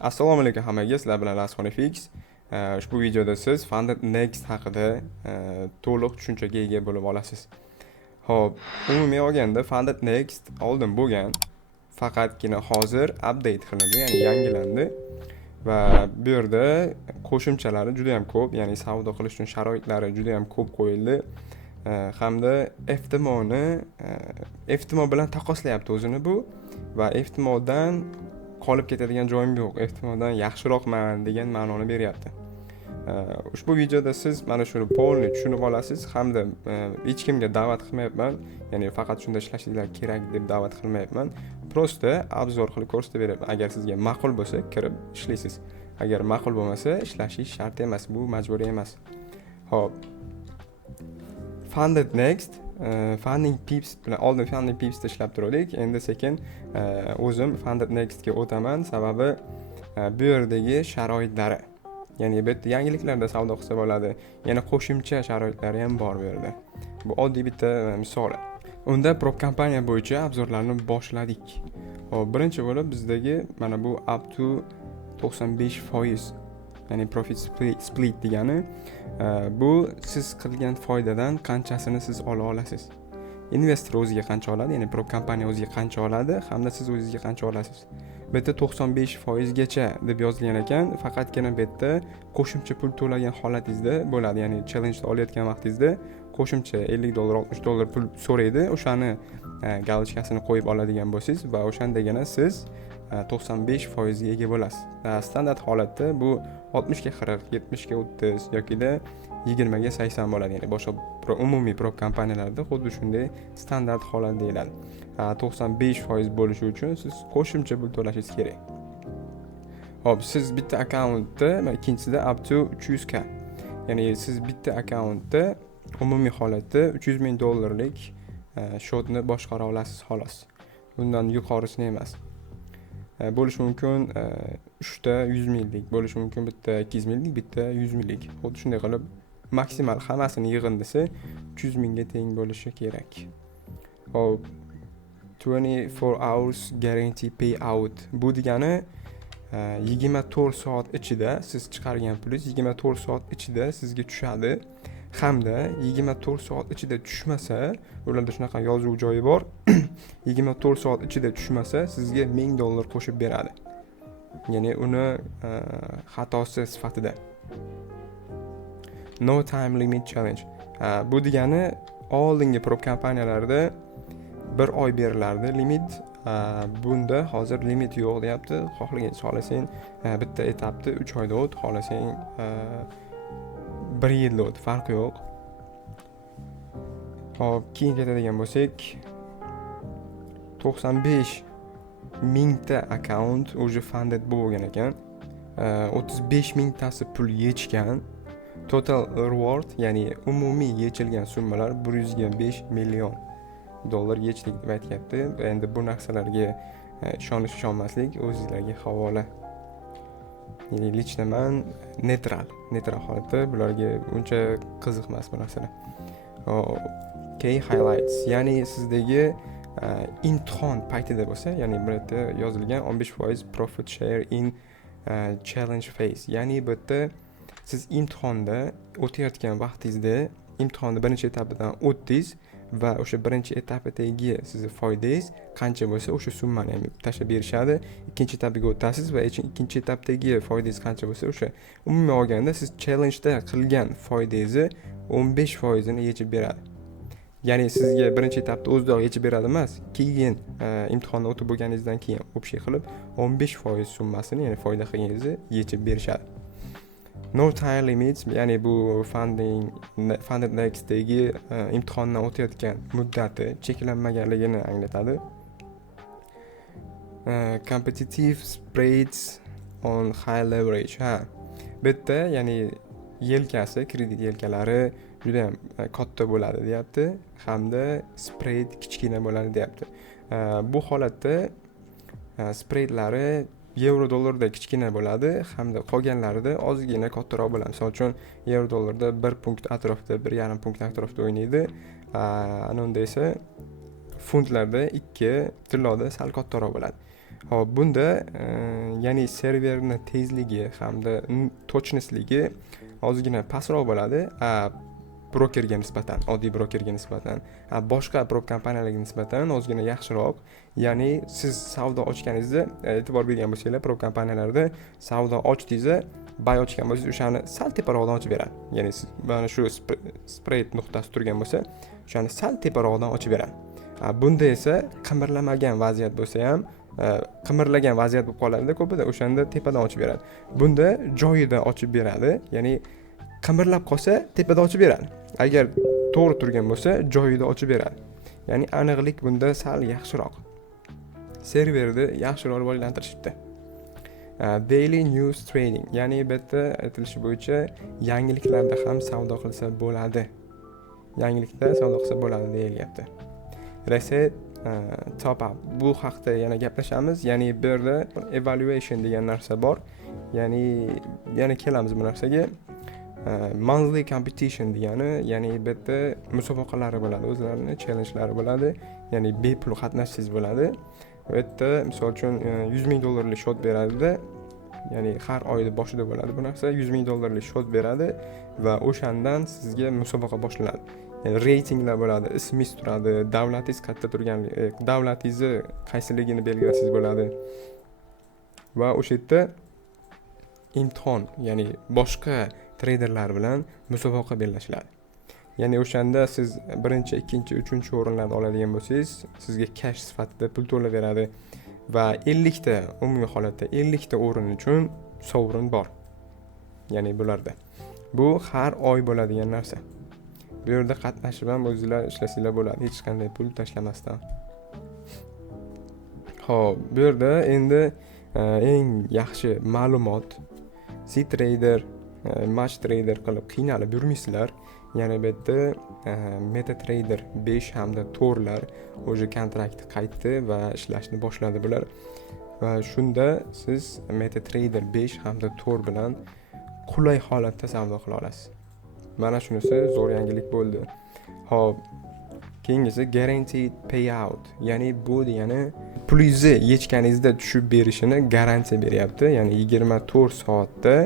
Assalomu alaykum hammaga, sizlar bilan Lasxon FX. Ushbu videoda siz Funded Next haqida to'liq tushunchaga ega bo'lib olasiz. Xo'p, umumiy olganda Funded Next oldin bo'lgan, faqatgina hozir update qilindi, ya'ni yangilandi va bu yerda qo'shimchalari juda ham ko'p, ya'ni savdo qilish uchun sharoitlari juda ham ko'p qo'yildi. Hamda FTMO bilan taqqoslayapti o'zini bu va FTMOdan qolib ketadigan joyim yo'q, FTMOdan yaxshiroqman degan ma'noni beryapti. Ushbu videoda siz mana shuni polni tushunib olasiz hamda hech kimga da'vat qilmayapman, ya'ni faqat shunda ishlashinglar kerak deb da'vat qilmayapman. Prosta obzor qilib ko'rsatib beryapman. Agar sizga ma'qul bo'lsa, kirib ishlaysiz. Agar ma'qul bo'lmasa, ishlashingiz shart emas, bu majburiy emas. Xo'p. Funded Next Funding Pips bilan oldin Funding Pipsda ishlab turdik. Endi sekin o'zim Funded Nextga o'taman, sababi bu yerdagi sharoitlari. Ya'ni bu yerda yangiliklarda savdo qilsa bo'ladi. Yana qo'shimcha sharoitlari ham bor bu yerda. Bu oddiy bitta misol. Unda prop kompaniya bo'yicha obzorlarni boshladik. Hop, birinchi bo'lib bizdagi mana bu up to 95%, ya'ni profit split degani, bu siz qilgan foydadan qanchasini siz ola olasiz. Investor o'ziga qancha oladi, ya'ni prop kompaniya o'ziga qancha oladi hamda siz o'zingizga qancha olasiz. Bu yerda 95% gacha deb yozilgan ekan, faqatgina bu yerda qo'shimcha pul to'lagan holatingizda bo'ladi, ya'ni challenge olayotgan vaqtingizda qo'shimcha $50, $60 pul so'raydi, o'shani galochkasini qo'yib oladigan bo'lsangiz va o'shandagina siz 95% ga ega bo'lasiz. Standart holatda bu 60 ga 40, 70 ga 30 yoki da 20 ga 80 bo'ladi. Ya'ni boshqa umumiy prop kompaniyalarda xuddi shunday standart holat deyiladi. 95% bo'lishi uchun siz qo'shimcha pul to'lashingiz kerak. Hop, siz bitta akkauntda, ikkinchisida up to 300 k. Ya'ni siz bitta akkauntda umumiy holatda $300,000 shotni boshqara olasiz xolos. Bundan yuqorisini emas. Bo'lishi mumkin 3 ta 100 minglik, bo'lishi mumkin bitta 200 minglik, bitta 100 minglik. Xuddi shunday qilib maksimal hammasini yig'indisi 300 mingga teng bo'lishi kerak. Hop, 24 hours guarantee payout. Bu degani 24 soat ichida siz chiqargan pulingiz 24 soat ichida sizga tushadi. Hamda 24 soat ichida tushmasa, ularda shunaqa yozuv joyi bor. 24 soat ichida tushmasa, sizga $1000 qo'shib beradi. Ya'ni uni xatosi sifatida. No time limit challenge. Bu degani oldingi prop kompaniyalarda 1 oy berilardi limit. Bunda hozir limit yo'q deyapti. Xohlagan xohlasang bitta etapda 3 oyda o't, xohlasang 1 yilda o't, farqi yo'q. Hop, keyin ketadigan bo'lsak, 95 mingta akkaunt o'zi funded bo'lgan ekan. 35 mingtasi pul yechgan. Total reward, ya'ni umumiy yechilgan summalar $125 million yechdik deb aytyapti. Endi bu narsalarga ishonish-ishonmaslik o'zingizlarga havola. Ya'ni lично man neytral holatda, bularga uncha qiziqmas bu narsalar. Key highlights, ya'ni sizdagi imtihon paytida bo'lsa, ya'ni bu yerda yozilgan 15% profit share in challenge phase. Ya'ni bu yerda siz imtihonda o'tayotgan vaqtingizda imtihonni birinchi etapidan o'tdingiz va o'sha birinchi etapidagi sizning foydangiz qancha bo'lsa o'sha summani ham tashlab berishadi. Ikkinchi etapiga o'tasiz va ikkinchi etapdagi foydangiz qancha bo'lsa o'sha umumiy olganda siz challenge-da qilgan foydangizni 15% ni yechib beradi. Ya'ni sizga birinchi etapda o'zidoq yechib beradi emas, keyin imtihonni o'tib bo'lganingizdan keyin o'pshay qilib 15% summasini, ya'ni foyda qilganingizni yechib berishadi. No time limits, ya'ni bu Funded Next'dagi imtihondan o'tayotgan muddati cheklanmaganligini anglatadi. Competitive spreads on high leverage. Bu yerda ya'ni yelkasi, kredit yelkalari juda ham katta bo'ladi deyapti, hamda spread kichkina bo'ladi deyapti. Bu holatda spreadlari yevro dollarda kichkina bo'ladi hamda qolganlarida ozgina kattaroq bo'ladi. Misol uchun yevro dollarda 1 punkt atrofida, 1,5 punkt atrofida o'ynaydi. Ana unda esa funtlarda 2 tilloda sal kattaroq bo'ladi. Hop, bunda ya'ni serverni tezligi hamda точностligi ozgina pastroq bo'ladi. Brokerga nisbatan, oddiy brokerga nisbatan, boshqa prop kompaniyalarga nisbatan ozgina yaxshiroq. Ya'ni siz savdo ochganingizda e'tibor bergan bo'lsanglar, prop kompaniyalarda savdo ochdingizda, buy ochgan bo'lsangiz, o'shani sal teparoqdan ochib beradi. Ya'ni siz mana shu spread nuqtasi turgan bo'lsa, o'shani sal teparoqdan ochib beradi. Bunda esa qimirlamagan vaziyat bo'lsa ham, qimirlagan vaziyat bo'lib qoladi-da ko'pida, o'shanda tepadan ochib beradi. Bunda joyida ochib beradi, ya'ni qimirlab qolsa tepada ochib beradi. Agar to'g'ri turgan bo'lsa, joyida ochib beradi. Ya'ni aniqlik bunda sal yaxshiroq. Serverni yaxshiroq rivojlantirishibdi. Daily news trading, ya'ni bu yerda aytilishi bo'yicha yangiliklarda ham savdo qilsa bo'ladi. Yangilikda savdo qilsa bo'ladi deyilyapti. Reset top up. Bu haqda yana gaplashamiz. Ya'ni bu yerda evaluation degan narsa bor. Ya'ni kelamiz bu narsaga. Monthly competition degani, ya'ni bu yerda musobaqalari bo'ladi, o'zlarining challengelari bo'ladi. Ya'ni bepul qatnashishingiz bo'ladi. Bu yerda misol uchun $100,000 shot beradi-da, ya'ni har oyning boshida bo'ladi bu narsa. $100,000 shot beradi va o'shandan sizga musobaqa boshlanadi. Yani reytinglar bo'ladi, ismingiz turadi, davlatingiz qayerda turganligi, davlatingizni qaysiligini belgilasangiz bo'ladi. Va o'sha yerda imtihon, ya'ni boshqa treyderlar bilan musobaqa bellashiladi. Ya'ni o'shanda siz 1-chi, 2-chi, 3-chi o'rinlarni oladigan bo'lsangiz, sizga cash sifatida pul to'laveradi va 50 ta umumiy holatda 50 ta o'rin uchun sovrin bor. Ya'ni bularda. Bu har oy bo'ladigan narsa. Bu yerda qatnashib ham o'zingizlar ishlasanglar bo'ladi, hech qanday pul tashlamasdan. Xo'p, bu yerda endi eng yaxshi ma'lumot C-Trader, MatchTrader qilib qiynalib yurmaysizlar. Yana bu yerda MetaTrader 5 hamda Torlar o'sha kontrakti qaytdi va ishlashni boshladi bular. Va shunda siz MetaTrader 5 hamda Tor bilan qulay holatda savdo qila olasiz. Mana shunisi zo'r yangilik bo'ldi. Xo'p, keyingisi guaranteed payout. Ya'ni bu degani pulingizni yechganingizda tushib berishini garantiya beryapti. Ya'ni 24 soatda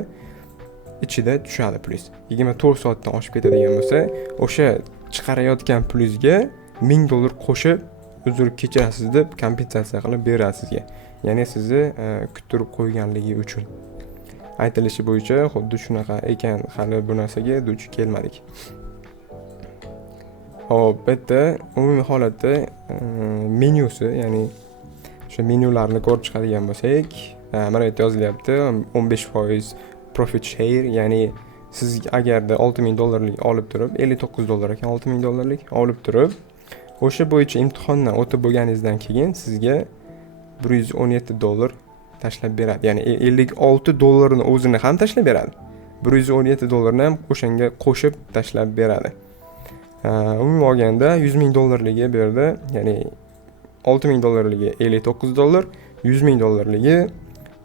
ichida tushadi pulingiz. 24 soatdan oshib ketadigan bo'lsa, o'sha chiqarayotgan pulingizga $1000 qo'shib uzr kechirasiz deb kompensatsiya qilib beradi sizga. Ya'ni sizni kuttirib qo'yganligi uchun. Aytilishi bo'yicha xuddi shunaqa ekan, hali bu narsaga duch kelmadik. Hop, bu yerda umumiy holatda menyusi, ya'ni o'sha menyularni ko'rib chiqadigan bo'lsak, mana bu yerda yozilyapti 15% profit share, ya'ni siz agarda $6000 olib turib, $59 ekan $6000 olib turib, o'sha bo'yicha imtihondan o'tib bo'lganingizdan keyin sizga $117 tashlab beradi. Ya'ni $56 ni o'zini ham tashlab beradi. $117 ni ham o'shanga qo'shib tashlab beradi. Umumiy olganda $100,000 bu yerda, ya'ni $6000 $59, $100,000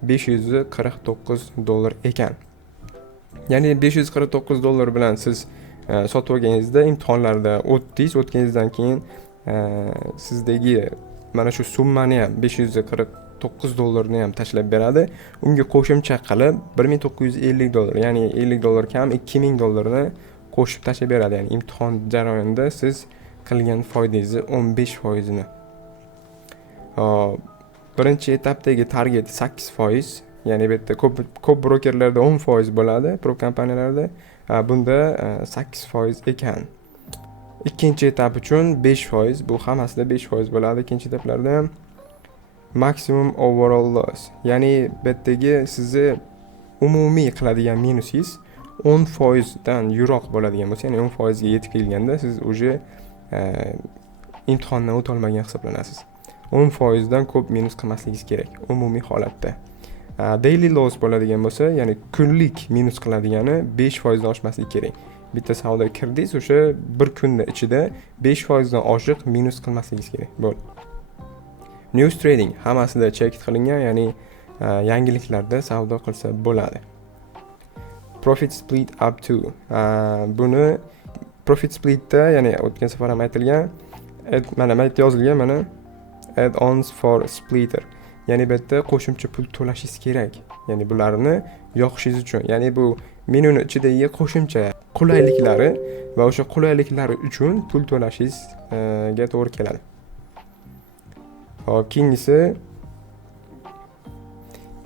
$549 ekan. Ya'ni $549 bilan siz sotib olganingizda imtihonlarda o'tganingizdan keyin sizdagi mana shu summani ham $549 ni ham tashlab beradi. Unga qo'shimcha qilib $1950, ya'ni $50 kam $2000 ni qo'shib tashlab beradi. Ya'ni imtihon jarayonida siz qilgan foydangizni 15% ni. Birinchi etapdagi target 8%, ya'ni bu yerda ko'p brokerlarda 10% bo'ladi, prop kompaniyalarda. Bunda 8% ekan. Ikkinchi etap uchun 5%, bu hammasida 5% bo'ladi. Ikkinchi etaplarda ham maximum overall loss, ya'ni bu yerdagi sizni umumiy qiladigan minusingiz 10% dan yiroq bo'ladigan bo'lsa, ya'ni 10% ga yetib kelganda siz o'sha imtihondan o'ta olmagan hisoblanasiz. 10% dan ko'p minus qilmasligingiz kerak umumiy holatda. Daily loss bo'ladigan bo'lsa, ya'ni kunlik minus qiladigani 5% dan oshmasligi kerak. Bitta savdo kirdingiz, o'sha bir kunda ichida 5% dan oshiq minus qilmasligingiz kerak. Bo'ldi. News trading hammasida check qilingan, ya'ni yangiliklarda savdo qilsa bo'ladi. Profit split up to. Buni profit splitda, ya'ni o'tgan safar ham aytilgan, mana bu yerda yozilgan, mana add-ons for splitter. Ya'ni bu yerda qo'shimcha pul to'lashingiz kerak. Ya'ni bularni yoqishingiz uchun. Ya'ni bu menyuni ichidagi qo'shimcha qulayliklari va o'sha qulayliklar uchun pul to'lashingizga to'g'ri keladi. Hop, keyingisi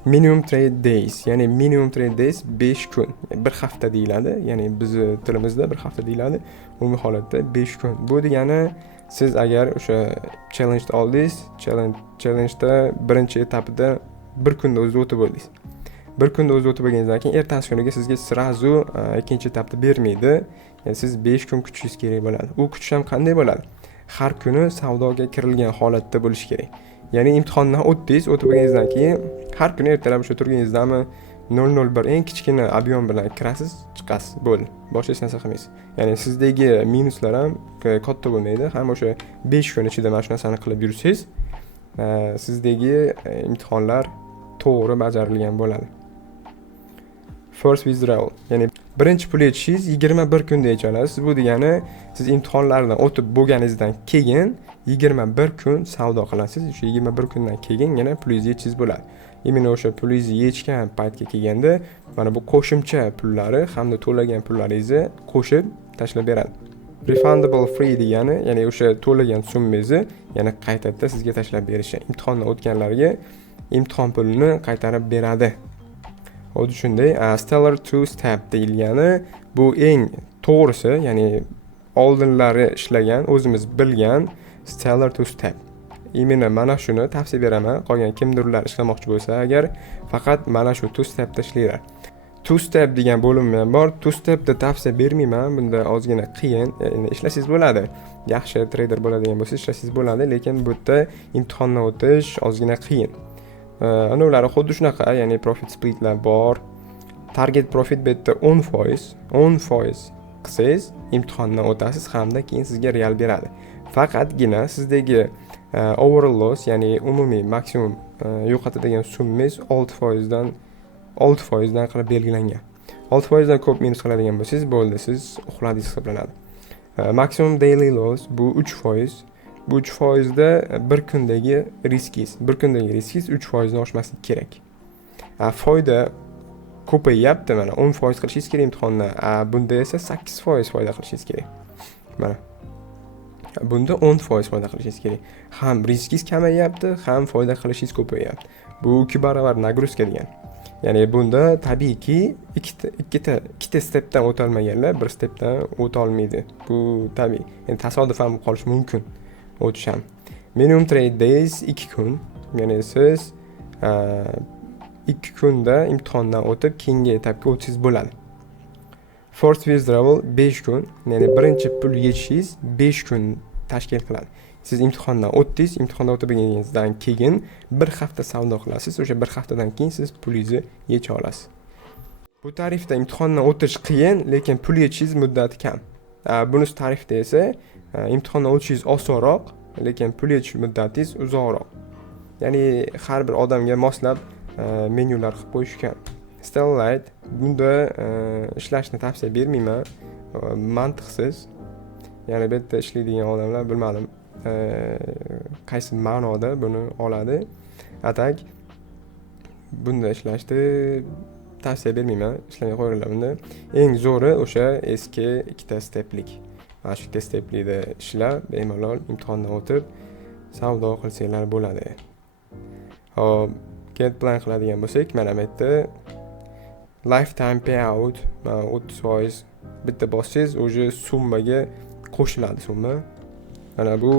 minimum trade days. Ya'ni minimum trade days 5 kun. Bir hafta deyiladi. Ya'ni bizni tilimizda bir hafta deyiladi. Umumiy holatda 5 kun. Bu degani siz agar o'sha challenge oldingiz, challenge-da birinchi etapida bir kunda o'zida o'tib oldingiz. Bir kunda o'zida o'tib bo'lganingizdan keyin ertasi kuniga sizga srazu ikkinchi etapda bermaydi. Ya'ni siz 5 kun kutishingiz kerak bo'ladi. U kutish ham qanday bo'ladi? Har kuni savdoga kirilgan holatda bo'lish kerak. Ya'ni imtihondan o'tdingiz, o'tib bo'lganingizdan keyin har kuni ertalab o'sha turganingizdami 001 eng kichkina ob'yom bilan kirasiz, chiqasiz, bo'ldi. Boshqa hech narsa qilmaysiz. Ya'ni sizdagi minuslar ham katta bo'lmaydi. Ham o'sha 5 kun ichida mana shu narsani qilib yursangiz, sizdagi imtihonlar to'g'ri bajarilgan bo'ladi. First withdrawal, ya'ni birinchi pul yechishingiz 21 kunda yecha olasiz. Bu degani siz imtihonlardan o'tib bo'lganingizdan keyin 21 kun savdo qilasiz. O'sha 21 kundan keyingina pulingizni yechishingiz bo'ladi. Именно o'sha pulingizni yechgan paytga kelganda mana bu qo'shimcha pullari hamda to'lagan pullaringizni qo'shib tashlab beradi. Refundable free degani, ya'ni o'sha to'lagan summangizni yana qaytadan sizga tashlab berishi. Imtihondan o'tganlarga imtihon pulini qaytarib beradi. Xuddi shunday, stellar two step deyilgani bu eng to'g'risi, ya'ni oldinlari ishlagan, o'zimiz bilgan stellar two step. Именно mana shuni tavsiya beraman. Qolgan kimdirlar ishlamoqchi bo'lsa agar faqat mana shu two stepda ishlanglar. Two step degan bo'lim ham bor. Two stepda tavsiya bermayman. Bunda ozgina qiyin. Endi ishlasangiz bo'ladi. Yaxshi trader bo'ladigan bo'lsangiz ishlasangiz bo'ladi, lekin bu yerda imtihondan o'tish ozgina qiyin. Ana ular xuddi shunaqa, ya'ni profit splitlar bor. Target profit bu yerda 10%, 10% qilsangiz imtihondan o'tasiz hamda keyin sizga real beradi. Faqatgina sizdagi overall loss, ya'ni umumiy maksimum yo'qotadigan summangiz 6% dan qilib belgilangan. 6% dan ko'p minus qiladigan bo'lsangiz bo'ldi, siz uxladingiz hisoblanadi. Maximum daily loss bu 3%. Bu 3% da bir kundagi riskingiz. Bir kundagi riskingiz 3% dan oshmasligi kerak. Foyda ko'payyapti, mana 10% qilishingiz kerak imtihonda. Bunda esa 8% foyda qilishingiz kerak. Mana bunda 10% foyda qilishingiz kerak. Ham riskingiz kamayyapti, ham foyda qilishingiz ko'payyapti. Bu 2 barobar nagruska degan. Ya'ni bunda tabiiyki ikkita stepdan o'ta olmaganlar bir stepdan o'ta olmaydi. Bu tabiiy. Ya'ni tasodifan bo'lib qolishi mumkin. O'tish ham. Minimum trade days 2 kun. Ya'ni siz 2 kunda imtihondan o'tib keyingi etapga o'tishingiz bo'ladi. First withdrawal 5 kun. Ya'ni birinchi pul yechishingiz 5 kun tashkil qiladi. Siz imtihondan o'tdingiz, imtihondan o'tib bo'lganingizdan keyin bir hafta savdo qilasiz. O'sha bir haftadan keyin siz pulingizni yecha olasiz. Bu tarifda imtihondan o'tish qiyin, lekin pul yechishingiz muddati kam. Bunisi tarifda esa imtihondan o'tishingiz osonroq, lekin pul yechish muddatingiz uzoqroq. Ya'ni har bir odamga moslab menyular qilib qo'yishgan. Stellarlight bunda ishlashni tavsiya bermayman. Mantiqsiz. Ya'ni bu yerda ishlaydigan odamlar bilmadim qaysi ma'noda buni oladi. Atak bunda ishlashni tavsiya bermayman. Ishlamay qo'yinglar bunda. Eng zo'ri o'sha eski ikkita steplik. Mana shu ikkita steplikda ishlab, bemalol imtihondan o'tib savdo qilsanglar bo'ladi. Hop, get plan qiladigan bo'lsak, mana bu yerda lifetime payout 30% bitta bossangiz o'sha summaga qo'shiladi summa. Mana bu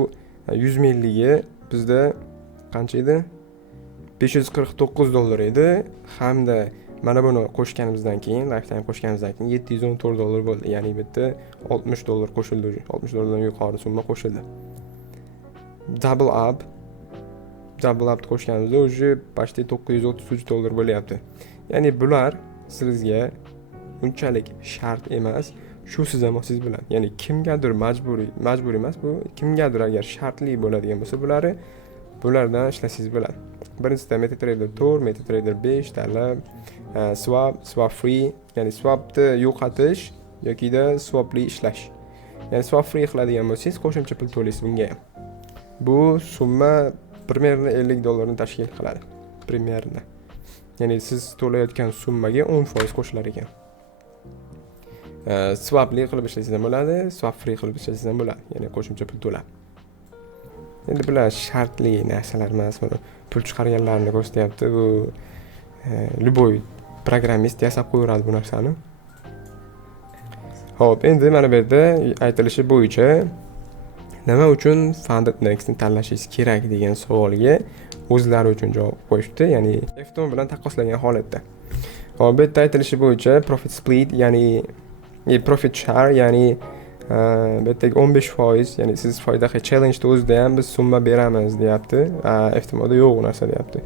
100 mingligi bizda qancha edi? $549 edi. Hamda mana buni qo'shganimizdan keyin, lifetime qo'shganimizdan keyin $714 bo'ldi. Ya'ni bitta $60 qo'shildi. $60 dan yuqori summa qo'shildi. Double up qo'shganimizda o'sha почти $933 bo'lyapti. Ya'ni bular sizga unchalik shart emas. Shu siz zamonsiz bilan. Ya'ni kimgadir majburiy emas bu. Kimgadir agar shartli bo'ladigan bo'lsa bulardan ishlasangiz bo'ladi. Birinchisida MetaTrader 4, MetaTrader 5 tanlab, swap free, ya'ni swapni yo'qotish yokida swapli ishlash. Ya'ni swap free qiladigan bo'lsangiz qo'shimcha pul to'laysiz bunga ham. Bu summa примерно $50 tashkil qiladi. Примерно. Ya'ni siz to'layotgan summaga 10% qo'shilar ekan. Swapli qilib ishlasangiz ham bo'ladi, swap free qilib ishlasangiz ham bo'ladi. Ya'ni qo'shimcha pul to'lab. Endi bular shartli narsalar emas, pul chiqarganlarni ko'rsatyapti. Bu любой programmist yasab qo'yadi bu narsani. Xo'p, endi mana bu yerda aytilishi bo'yicha nima uchun Funded Next ni tanlashingiz kerak degan savolga o'zlari uchun javob qo'yishdi, ya'ni FTMO bilan taqqoslagan holatda. Xo'p, bu yerda aytilishi bo'yicha profit split, ya'ni profit share, ya'ni bu yerdagi 15%, ya'ni siz foydaga challenge o'zida ham biz summa beramiz deyapti. FTMOda yo'q u narsa deyapti.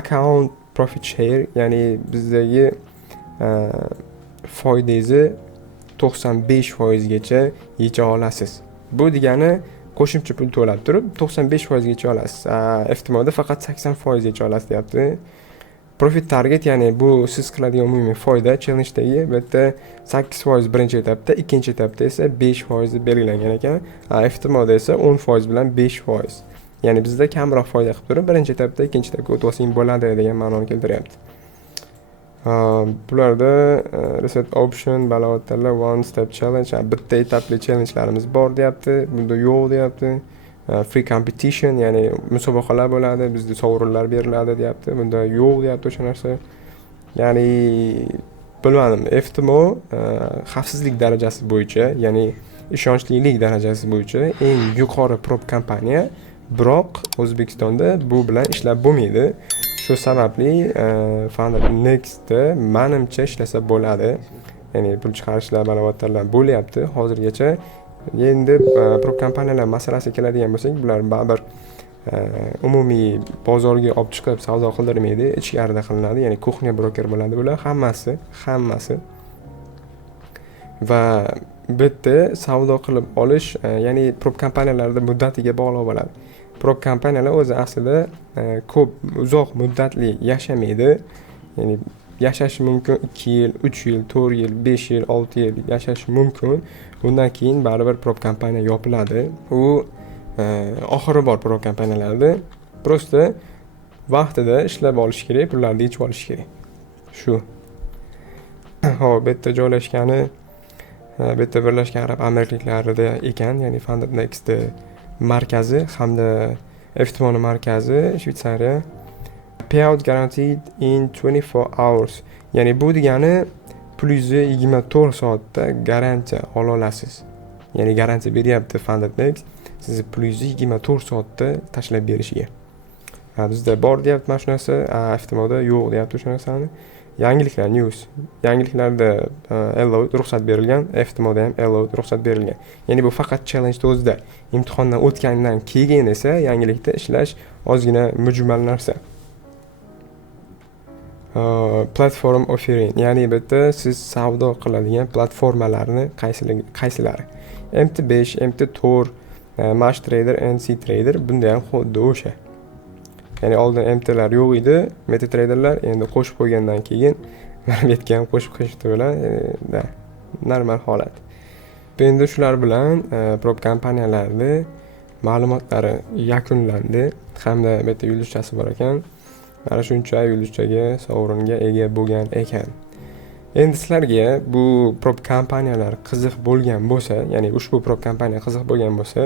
Account profit share, ya'ni bizdagi foydangizni 95% gacha yecha olasiz. Bu degani qo'shimcha pul to'lab turib 95% gacha olasiz. FTMOda faqat 80% gacha olasiz deyapti. Profit target, ya'ni bu siz qiladigan umumiy foyda challenge'dagi bu yerda 8% birinchi etapda, ikkinchi etapda esa 5% deb belgilangan ekan. FTMOda esa 10% bilan 5%. Ya'ni bizda kamroq foyda qilib turib birinchi etapda, ikkinchi etapga o'tib olsang bo'ladi degan ma'noni keltiryapti. Bularda reset option, balavatlarlar, one step challenge, bitta etapli challenge'larimiz bor deyapti. Bunda yo'q deyapti. Free competition, ya'ni musobaqalar bo'ladi, bizda sovrinlar beriladi deyapti. Bunda yo'q deyapti o'sha narsa. Ya'ni bilmadim, FTMO xavfsizlik darajasi bo'yicha, ya'ni ishonchlilik darajasi bo'yicha eng yuqori prop kompaniya, biroq O'zbekistonda bu bilan ishlab bo'lmaydi. Shu sababli Funded Next'da menimcha ishlasa bo'ladi. Ya'ni pul chiqarishlar, balovatlarlar bo'lyapti hozirgacha. Endi prop kompaniyalar masalasiga keladigan bo'lsak, bular baribir umumiy bozorga olib chiqib savdo qildirmaydi, ichkarida qilinadi, ya'ni kuxnya broker bo'ladi bular hammasi. Va bu yerda savdo qilib olish, ya'ni prop kompaniyalarda muddatiga bog'liq bo'ladi. Prop kompaniyalar o'zi aslida ko'p uzoq muddatli yashamaydi. Ya'ni yashashi mumkin 2 yil, 3 yil, 4 yil, 5 yil, 6 yil yashashi mumkin. Undan keyin baribir prop kompaniya yopiladi. U oxiri bor prop kompaniyalarda. Prosta vaqtida ishlab olish kerak, pullarni yechib olish kerak. Shu. Xo'p, bu yerda joylashgani bu yerda Birlashgan Arab Amirliklarida ekan, ya'ni Funded Next markazi hamda FTMO markazi Shveysariya. Payout guaranteed in 24 hours. Ya'ni bu degani pulingizga 24 soatda garantiya ola olasiz. Ya'ni garantiya beryapti Funded Next sizni pulingizni 24 soatda tashlab berishiga. Bizda bor deyapti mana shu narsa, FTMOda yo'q deyapti o'sha narsani. Yangiliklar news. Yangiliklarda allowed ruxsat berilgan, FTMOda ham allowed ruxsat berilgan. Ya'ni bu faqat challenge o'zida. Imtihondan o'tgandan keyin esa yangilikda ishlash ozgina mujmal narsa. Platform offering, ya'ni bu yerda siz savdo qiladigan platformalarni qaysilari? MT5, MT4, MashTrader, NCTrader bunda ham xuddi o'sha. Ya'ni oldin MTlar yo'q edi, MetaTraderlar endi qo'shib qo'ygandan keyin mana bu yerga ham qo'shib qo'yishdi bilan normal holat. Endi shular bilan prop kompaniyalarning ma'lumotlari yakunlandi hamda bu yerda yulduzchasi bor ekan. Mana shuncha yulduzchaga sovringa ega bo'lgan ekan. Endi sizlarga bu prop kompaniyalar qiziq bo'lgan bo'lsa, ya'ni ushbu prop kompaniya qiziq bo'lgan bo'lsa,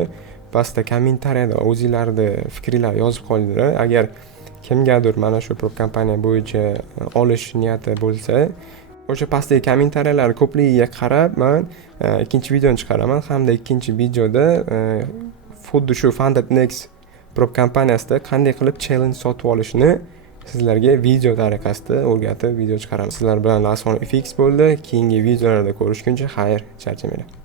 pastda kommentariyada o'zingizlarni fikringlar yozib qo'yinglar. Agar kimgadir mana shu prop kompaniya bo'yicha olish niyati bo'lsa, o'sha pastdagi kommentariyalar ko'pligiga qarab men ikkinchi videoni chiqaraman hamda ikkinchi videoda xuddi shu Funded Next prop kompaniyasida qanday qilib challenge sotib olishni sizlarga video tariqasida o'rgatib video chiqaraman. Sizlar bilan Lasfon FX bo'ldi. Keyingi videolarda ko'rishguncha xayr, charchamanglar.